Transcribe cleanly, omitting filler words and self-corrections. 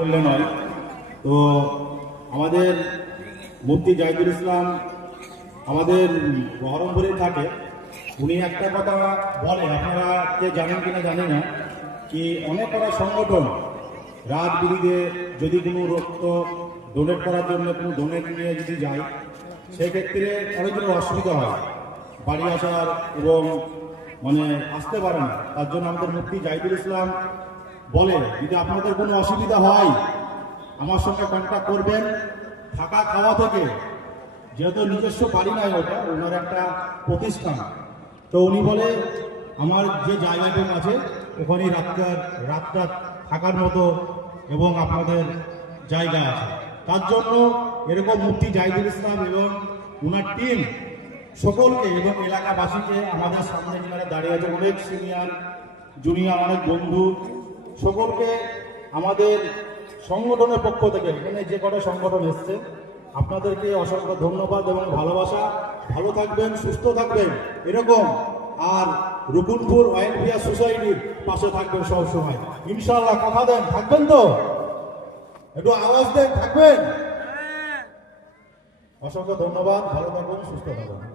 করলে নয়। তো আমাদের মুফতি জাহিদুল ইসলাম আমাদের বহরমপুরে থাকে। উনি একটা কথা বলে, আপনারা যে জানেন কিনা জানি না, কি অনেক কটা সংগঠন রাত বিরিদে যদি কোনো রক্ত ডোনেট করার জন্য কোনো ডোনেট নিয়ে যদি যায়, সেক্ষেত্রে অনেকজনের অসুবিধা হয় বাড়ি আসার এবং মানে আসতে পারে না। তার জন্য আমাদের মুফতি জাহিদুল ইসলাম বলে, যদি আপনাদের কোনো অসুবিধা হয় আমার সঙ্গে কন্ট্যাক্ট করবেন। থাকা খাওয়া থেকে, যেহেতু নিজস্ব বাড়ি নয়, ওটা ওনার একটা প্রতিষ্ঠান, তো উনি বলে আমার যে জায়গাটা আছে ওখানে রাতটা থাকার মতো এবং আপনাদের জায়গা আছে। তার জন্য এরকম মুফতি জাহিদুল ইসলাম এবং ওনার টিম সকলকে এবং এলাকাবাসীকে, আমাদের সামনে যারা দাঁড়িয়ে আছে অনেক সিনিয়র জুনিয়র অনেক বন্ধু, সকলকে আমাদের সংগঠনের পক্ষ থেকে, এখানে যে কটা সংগঠন এসছে আপনাদেরকে অসংখ্য ধন্যবাদ এবং ভালোবাসা। ভালো থাকবেন, সুস্থ থাকবেন এরকম, আর রুকুনপুর ওয়েলফেয়ার সোসাইটির পাশে থাকবেন সব সময় ইনশাআল্লাহ। কথা দেন, থাকবেন তো? একটু আওয়াজ দেন, থাকবেন। অসংখ্য ধন্যবাদ, ভালো থাকবেন, সুস্থ থাকবেন।